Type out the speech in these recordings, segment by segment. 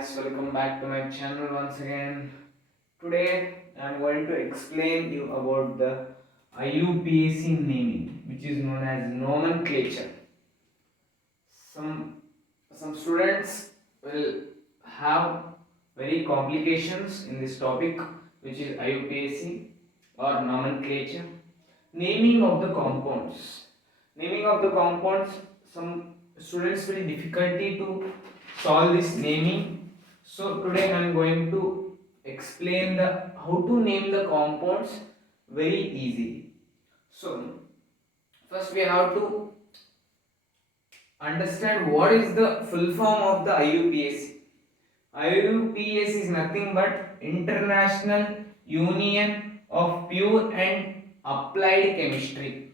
guys, welcome back to my channel once again. Today I am going to explain you about the IUPAC naming, which is known as nomenclature. Some some students will have very complications in this topic, which is IUPAC or nomenclature. Naming of the compounds. Naming of the compounds. Some students will difficulty to solve this naming. So today I am going to explain the how to name the compounds very easily. So first we have to understand what is the full form of the IUPAC. IUPAC is nothing but International Union of Pure and Applied Chemistry.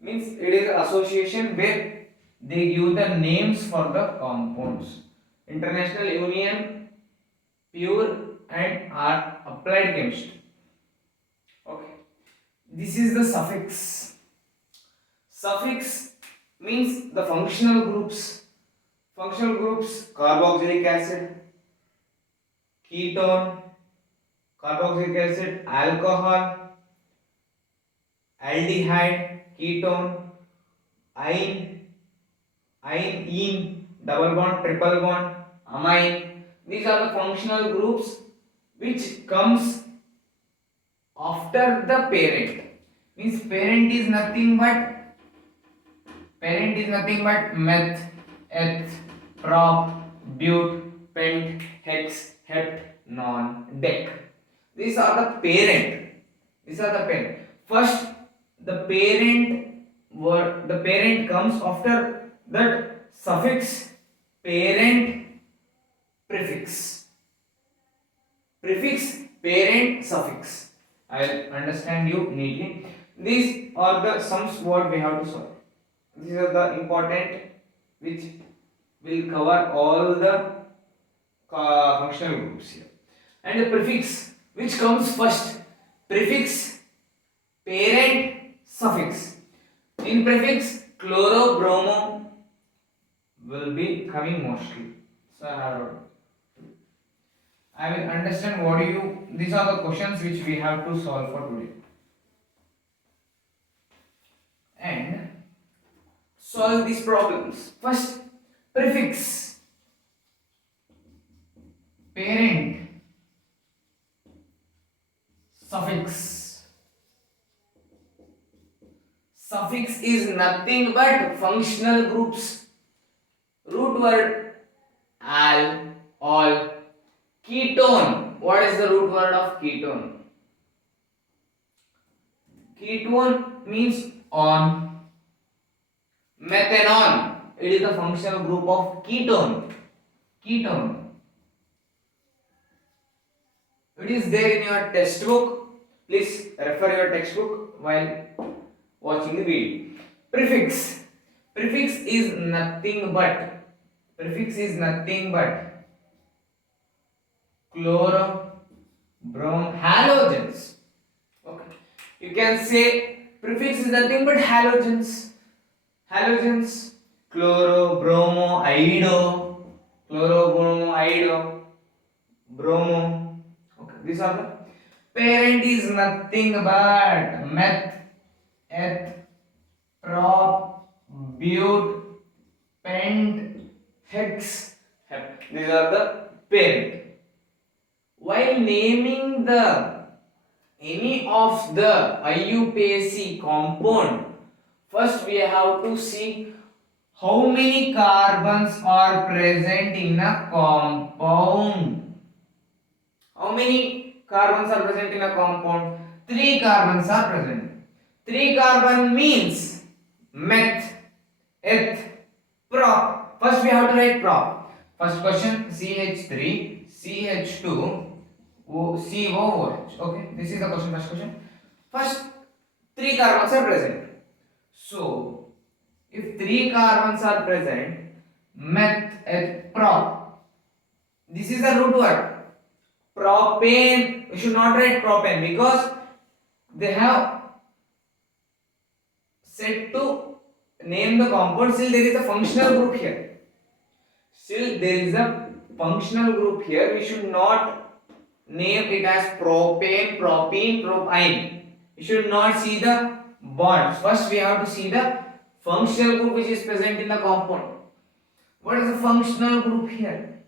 Means it is an association where they give the names for the compounds. International Union Pure and Applied Chemistry. Okay. This is the suffix. Suffix means the functional groups. Functional groups: carboxylic acid, ketone, carboxylic acid, alcohol, aldehyde, ketone, ene, double bond, triple bond, amine. These are the functional groups which comes after the parent. Means parent is nothing but meth, eth, prop, but, pent, hex, hept, non, dec. These are the parent. First, the parent comes after that suffix parent prefix. Prefix parent suffix. I will understand you neatly. These are the sums what we have to solve. These are the important which will cover all the functional groups here. And the prefix which comes first. Prefix parent suffix. In prefix chloro bromo will be coming mostly. So I will understand what you. These are the questions which we have to solve for today. And solve these problems. First, prefix parent suffix. Suffix is nothing but functional groups. Root word al, all. Ketone. What is the root word of ketone? Ketone means on. Methanol. It is the functional group of ketone. It is there in your textbook. Please refer your textbook while watching the video. Prefix. Prefix is nothing but chloro, brom, halogens. Okay. You can say prefix is nothing but halogens. Chloro, bromo, iodo, bromo. Okay, these are the parent is nothing but meth, eth, prop, but, pent, hex, hep. These are the parent. While naming any of the IUPAC compound, first we have to see how many carbons are present in a compound. How many carbons are present in a compound? 3 carbons are present. 3 carbon means meth, eth, prop. First we have to write prop. First question CH3, CH2, COOH. Okay, this is the question. First question. First 3 carbons are present. So if 3 carbons are present, meth, eth, prop. This is the root word. Propane. We should not write propane because they have said to name the compound. Still there is a functional group here. Still there is a functional group here, we should not name it as propane, propene, propyne. We should not see the bonds. First we have to see the functional group which is present in the compound. What is the functional group here?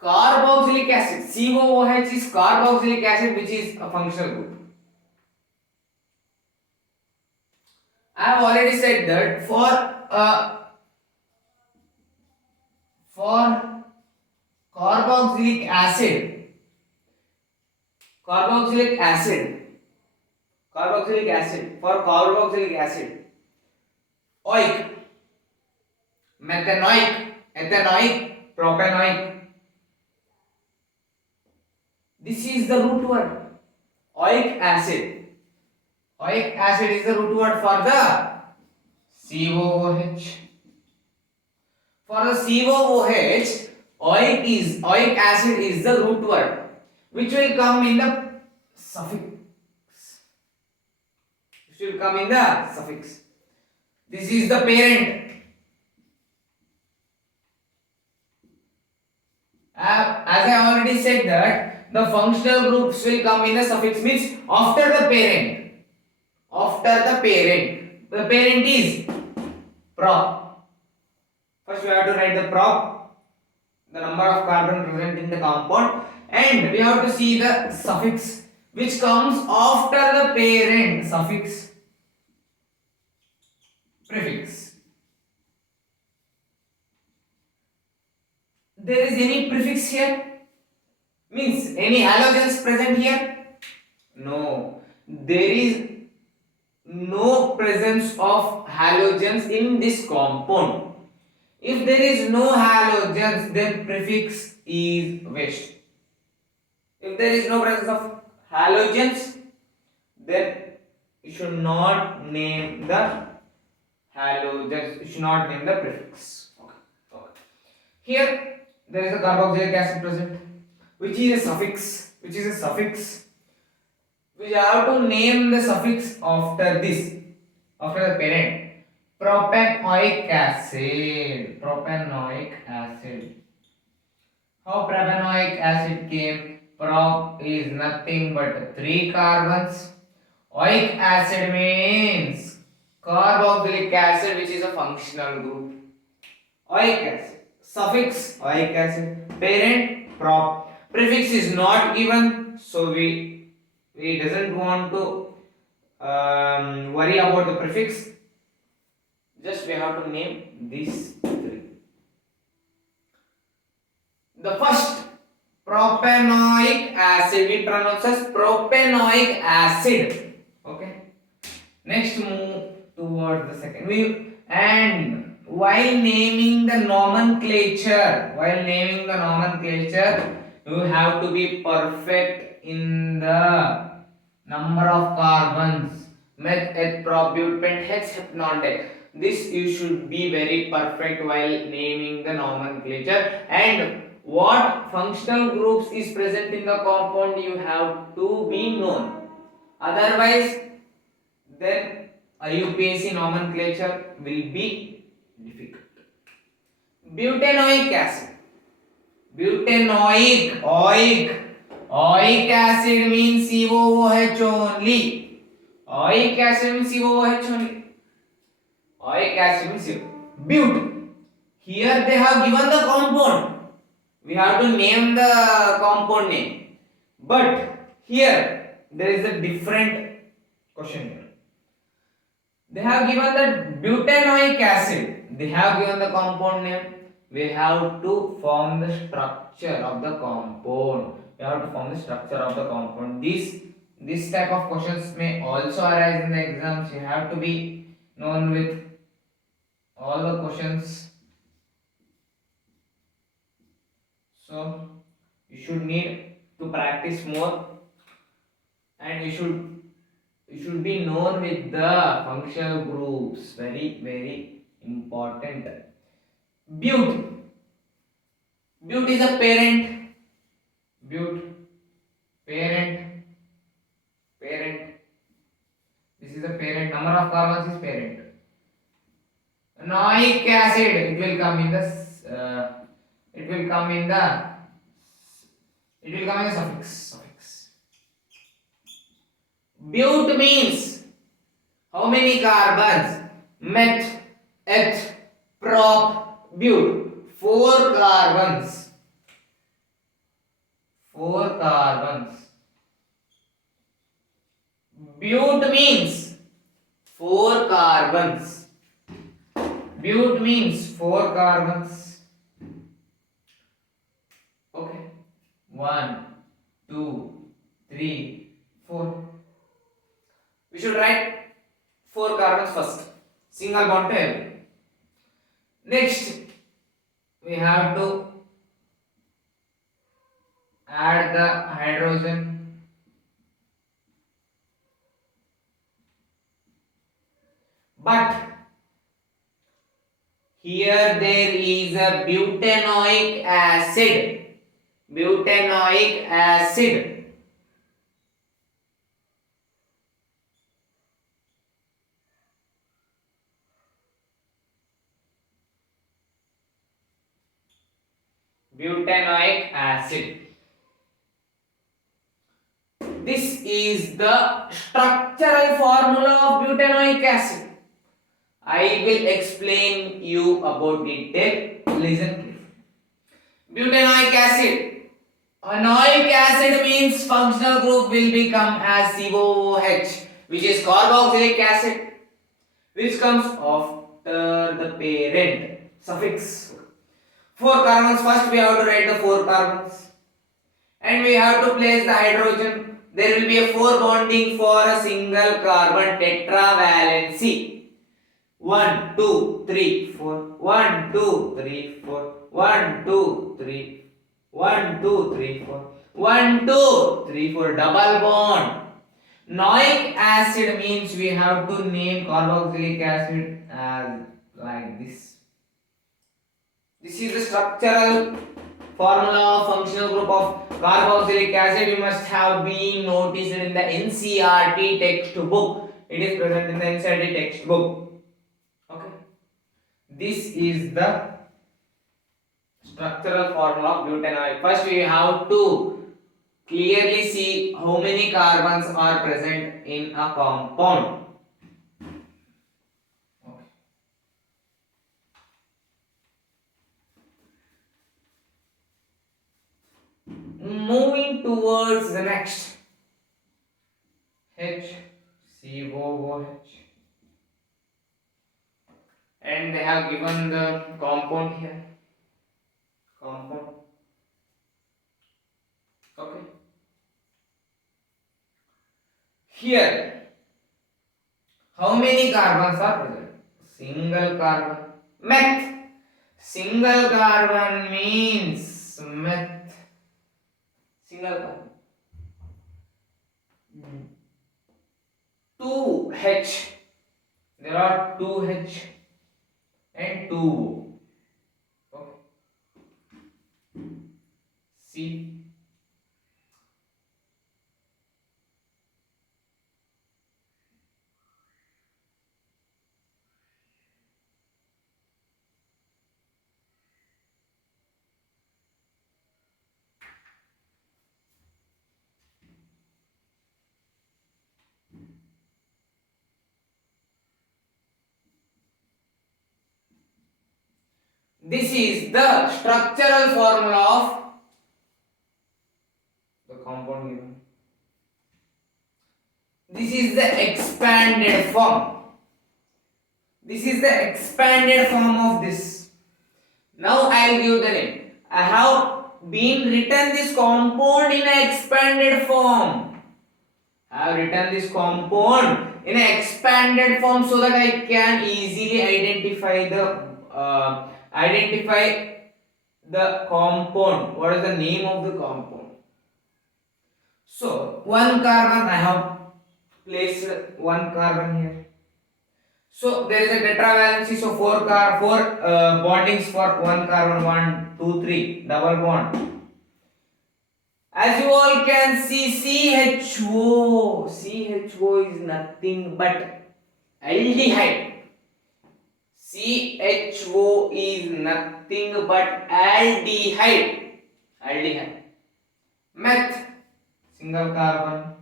Carboxylic acid, COOH is carboxylic acid which is a functional group. I have already said that for carboxylic acid, carboxylic acid, carboxylic acid, for carboxylic acid, oic, methanoic, ethanoic, propanoic. This is the root word. Oic acid. Oic acid is the root word for the COOH. For the COOH, oic acid is the root word, which will come in the suffix. Which will come in the suffix. This is the parent. As I already said that the functional groups will come in the suffix, means after the parent. After the parent. The parent is prop. First we have to write the prop, the number of carbon present in the compound, and we have to see the suffix which comes after the parent. Suffix, prefix. There is any prefix here? Means any halogens present here? No. There is no presence of halogens in this compound. If there is no halogens, then prefix is waste. If there is no presence of halogens, then you should not name the halogens. You should not name the prefix. Okay. Here there is a carboxylic acid present, which is a suffix. We have to name the suffix after this, after the parent. Propanoic acid. Propanoic acid. How propanoic acid came? Prop is nothing but 3 carbons. Oic acid means carboxylic acid, which is a functional group. Oic acid. Suffix oic acid. Parent prop. Prefix is not given, so we doesn't want to worry about the prefix. Just we have to name these 3. The first, propanoic acid, we pronounce as propanoic acid. Okay. Next, move towards the second. And while naming the nomenclature, you have to be perfect in the number of carbons. Meth, eth, prop, but, pent, hex, hep, non, dec. This you should be very perfect while naming the nomenclature. And what functional groups is present in the compound, you have to be known. Otherwise, then IUPAC nomenclature will be difficult. Butanoic acid. Oic acid means COOH only. Oic acid means COOH only. Oic acid means but. Here they have given the compound. We have to name the compound name. But here there is a different question here. They have given the butanoic acid. They have given the compound name. We have to form the structure of the compound. This type of questions may also arise in the exams. You have to be known with all the questions. So you should need to practice more, and you should be known with the functional groups. Very important. But is a parent. Parent. This is a parent. Number of carbons is parent. Noic acid, it will come in the It will come in the suffix. But means how many carbons? Meth, eth, prop, but. Four carbons. Four carbons. But means four carbons. But means four carbons. Okay. 1, 2, 3, 4. We should write four carbons first. Single bond pair. Next, we have to add the hydrogen. But here there is a butanoic acid. Butanoic acid. Butanoic acid. This is the structural formula of butanoic acid. I will explain you about detail. Listen carefully. Butanoic acid. Anoic acid means functional group will become as COOH, which is carboxylic acid, which comes after the parent suffix. Four carbons. First, we have to write the four carbons, and we have to place the hydrogen. There will be a four bonding for a single carbon tetravalency. 1, 2, 3, 4. 1, 2, 3, 4. 1, 2, 3. 1, 2, 3, 4. 1, 2, 3, 4. Double bond. Noic acid means we have to name carboxylic acid as like this. This is the structural formula of functional group of carboxylic acid. You must have been noticed in the NCERT textbook. It is present in the NCERT textbook. Okay. This is the structural formula of butanoic. First, we have to clearly see how many carbons are present in a compound. Okay. Moving towards the next. HCOOH. And they have given the compound here. Compound. Okay. Here, how many carbons are present? Single carbon. Meth. Single carbon means meth. Single carbon. 2H. There are 2H and 2O. Okay. C. This is the structural formula of the compound given. This is the expanded form. This is the expanded form of this. Now I will give the name. I have been written this compound in an expanded form. I have written this compound in an expanded form so that I can easily identify the compound. What is the name of the compound? So one carbon, I have placed one carbon here. So there is a tetravalency. So four bondings for one carbon. 1, 2, 3. Double bond. As you all can see, CHO is nothing but aldehyde. CHO is nothing but aldehyde. Aldehyde. Meth, single carbon.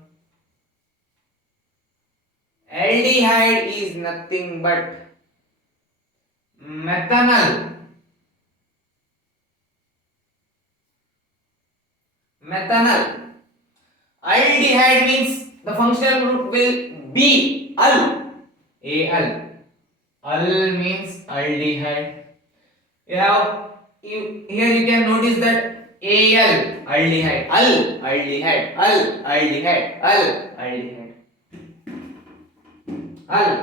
Aldehyde is nothing but methanol. Methanol. Aldehyde means the functional group will be al. Al. Al means aldehyde. Here you can notice that Al aldehyde, al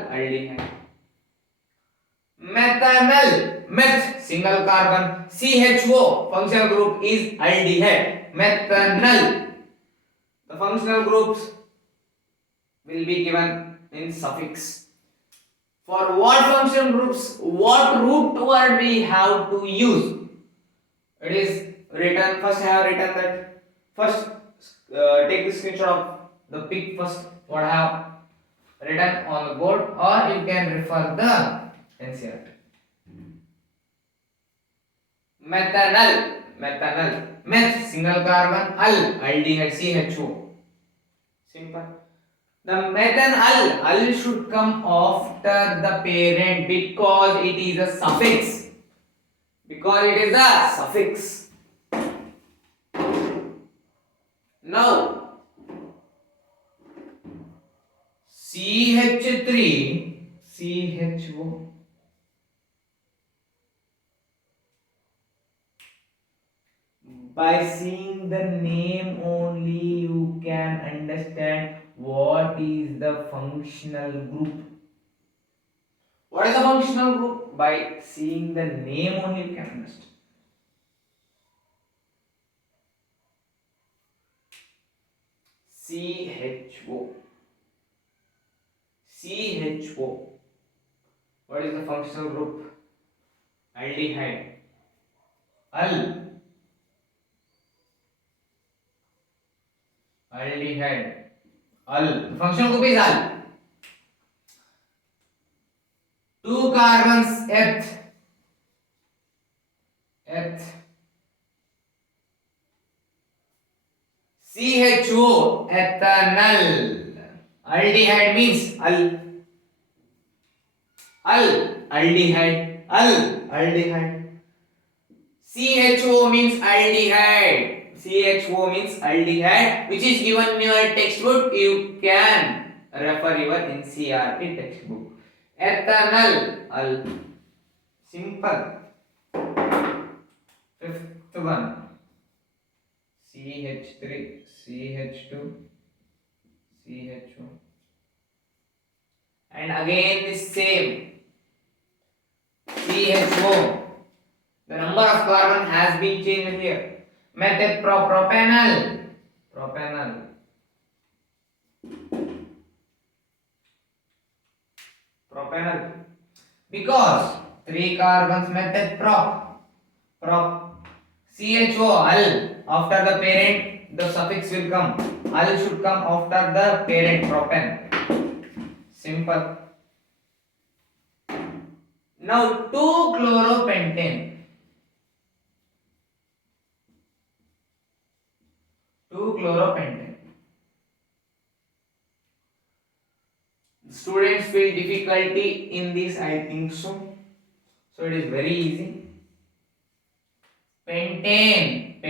aldehyde. Methanol, meth, single carbon. CHO, functional group is aldehyde. Methanol. The functional groups will be given in suffix. For what functional groups, what root word we have to use? It is written, first I have written that, first take the screenshot of the pic first, what I have written on the board, or you can refer the NCERT. Methanol, meth, single carbon, aldehyde, CHO. Simple. The methanol, should come after the parent because it is a suffix. Because it is a suffix. Now, CH3, CHO. By seeing the name only, you can understand what is the functional group. What is the functional group? By seeing the name only, you can understand. CHO. CHO. What is the functional group? Aldehyde. Aldehyde. The functional group is al. Two carbons, eth. CHO, ethanol. Aldehyde means aldehyde. CHO means aldehyde. Which is given in your textbook. You can refer your NCERT textbook. Ethanol, simple. Fifth one. CH3, CH2, CHO. And again the same. CHO. The number of carbon has been changed here. Propanol. Because three carbons prop. CHO, after the parent the suffix will come. Should come after the parent, propan. Simple. Now 2-chloropentane. 2-chloropentane. Students feel difficulty in this, I think so. So it is very easy. Pentane.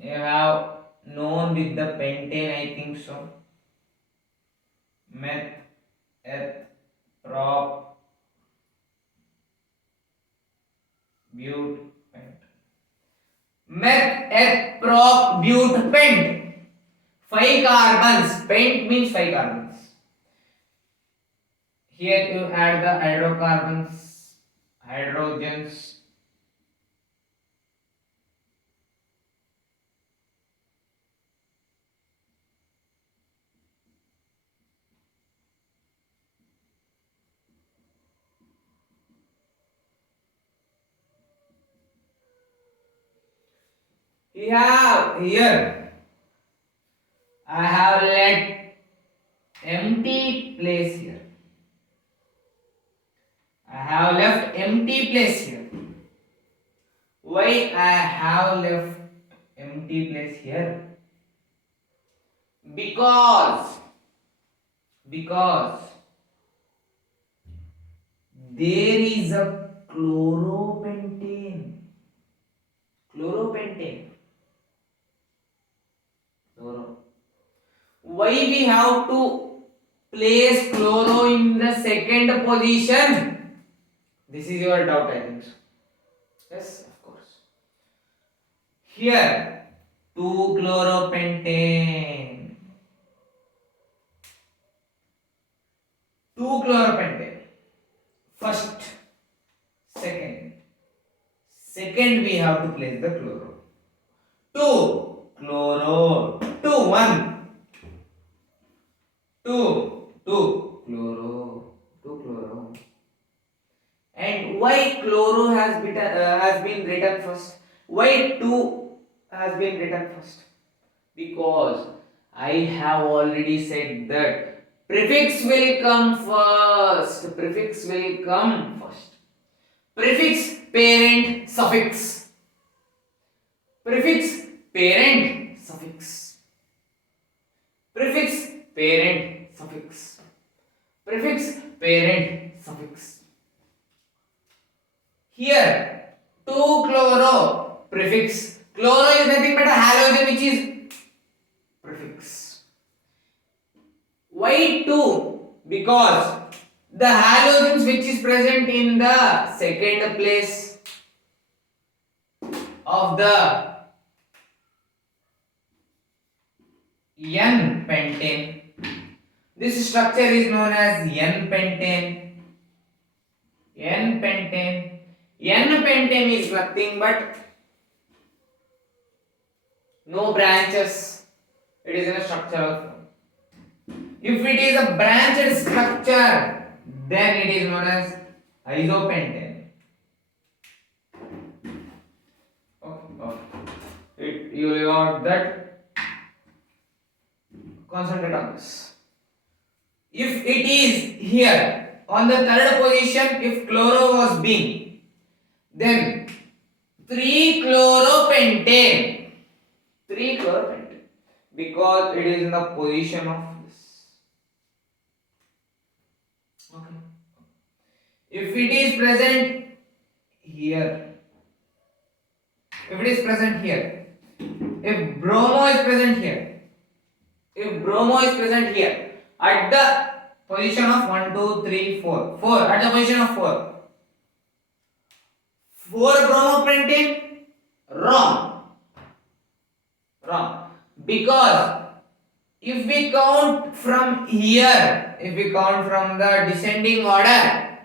You have known with the pentane, I think so. Meth, eth, prop, but, pent. Meth, eth, prop, but, pent. 5 carbons. Pent means 5 carbons. Here you add the hydrocarbons, hydrogens. Here I have let empty place here. I have left empty place here. Why I have left empty place here? Because there is a chloropentane. Chloropentane. Chloro. Why we have to place chloro in the second position? This is your doubt, I think so. Yes, of course. Here, 2-chloropentane. 2-chloropentane. First, second. Second, we have to place the chloro. 2-chloro. 2 chloro. 2-chloro. And why chloro has been written first? Why 2 has been written first? Because I have already said that prefix will come first. Prefix will come first. Prefix, parent, suffix. Prefix, parent, suffix. Prefix, parent, suffix. Prefix, parent, suffix. Here, 2-chloro, prefix. Chloro is nothing but a halogen which is prefix. Why 2? Because the halogens which is present in the second place of the N-pentane. This structure is known as N-pentane. N-pentane. N-pentane is nothing but no branches. It is in a structural form. If it is a branched structure, then it is known as isopentane. Okay. You will got that. Concentrate on this. If it is here on the third position, if chloro was being, then 3-chloropentane. 3-chloropentane. Because it is in the position of this. Okay. If it is present here, if it is present here, if bromo is present here, at the position of 1, 2, 3, 4, 4 at the position of 4, 4-bromopentane, wrong, because if we count from here, if we count from the descending order,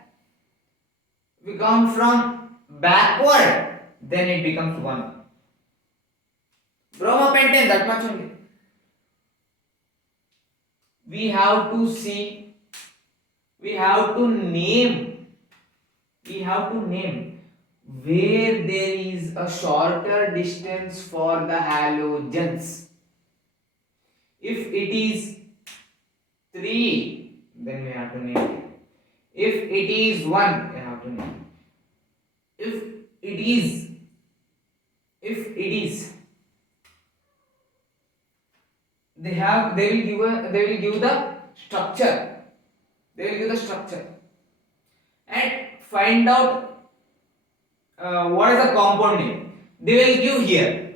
we count from backward, then it becomes 1. Bromopentane, that much only. We have to see, we have to name where there is a shorter distance for the halogens. If it is 3, then we have to name it. If it is 1, we have to name it. If it is, they will give the structure. And find out what is the compound name. They will give here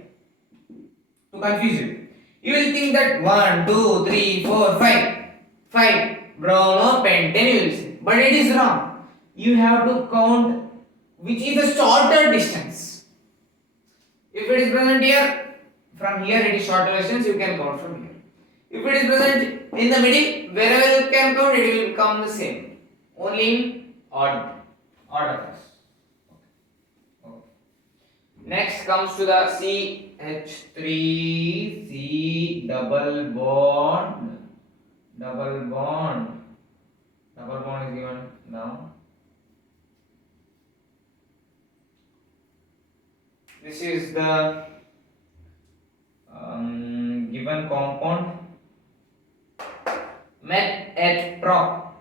to confuse you. You will think that 1, 2, 3, 4, 5 bromopentane you will say, but it is wrong. You have to count which is the shorter distance. If it is present here, from here it is shorter distance, you can count from here. If it is present in the middle, wherever you can count, it will become the same, only in odd others. Okay. Next comes to the CH3C double bond is given now. This is the given compound meth et prop.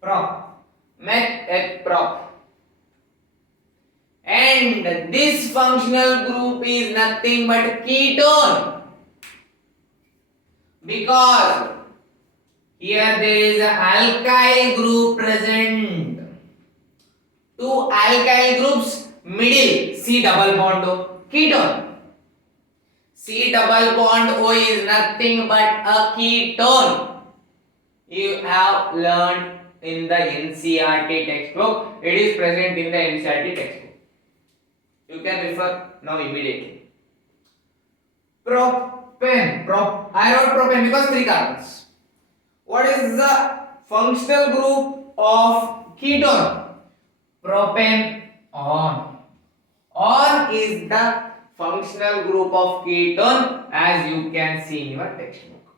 prop, meth, eth, prop. And this functional group is nothing but ketone, because here there is an alkyl group present. Two alkyl groups, middle C double bond O, ketone. C double bond O is nothing but a ketone. You have learned in the NCERT textbook. It is present in the NCERT textbook. You can refer now immediately. Propane. I wrote propane because 3 carbons. What is the functional group of ketone? Propane on. On is the functional group of ketone, as you can see in your textbook.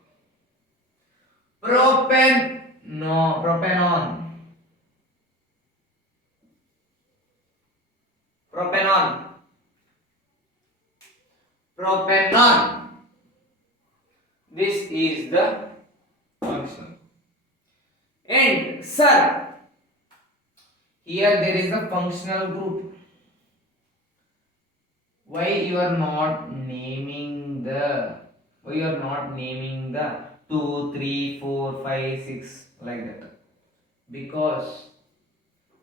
Propenon. Propenon. This is the function. And sir, here there is a functional group. Why you are not naming the 2, 3, 4, 5, 6 like that? Because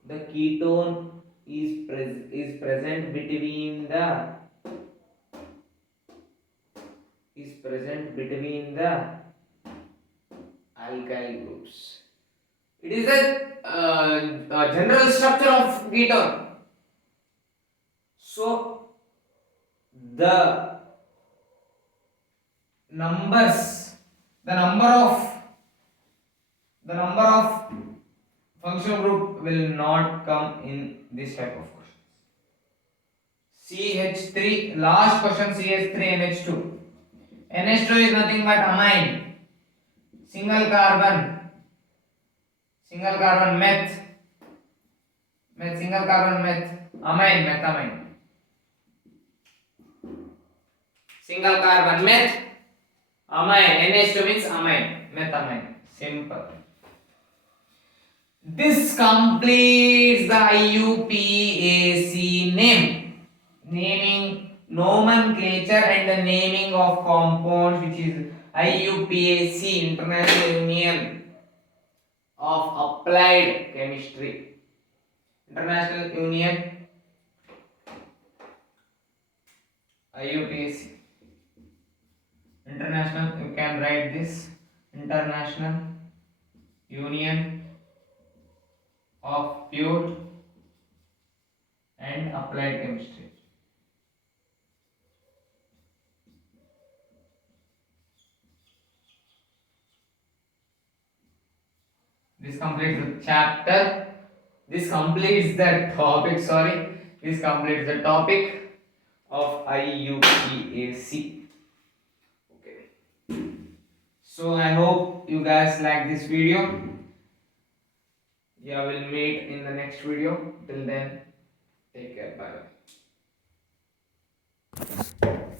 the ketone is present between the alkyl groups. It is a general structure of ketone. So the number of functional group will not come in this type of questions. CH3, last question, CH3NH2. NH2 is nothing but amine. Single carbon meth, single carbon meth, amine, methamine. Single carbon meth, amine. NH2 means amine, methamine. Simple. This completes the IUPAC naming, nomenclature and the naming of compounds, which is IUPAC, International Union of Applied Chemistry. International Union, IUPAC. International, you can write this, International Union of Pure and Applied Chemistry. This completes the chapter. This completes the topic. This completes the topic of IUPAC. Okay. So I hope you guys like this video. Yeah, we'll meet in the next video. Till then, take care. Bye bye.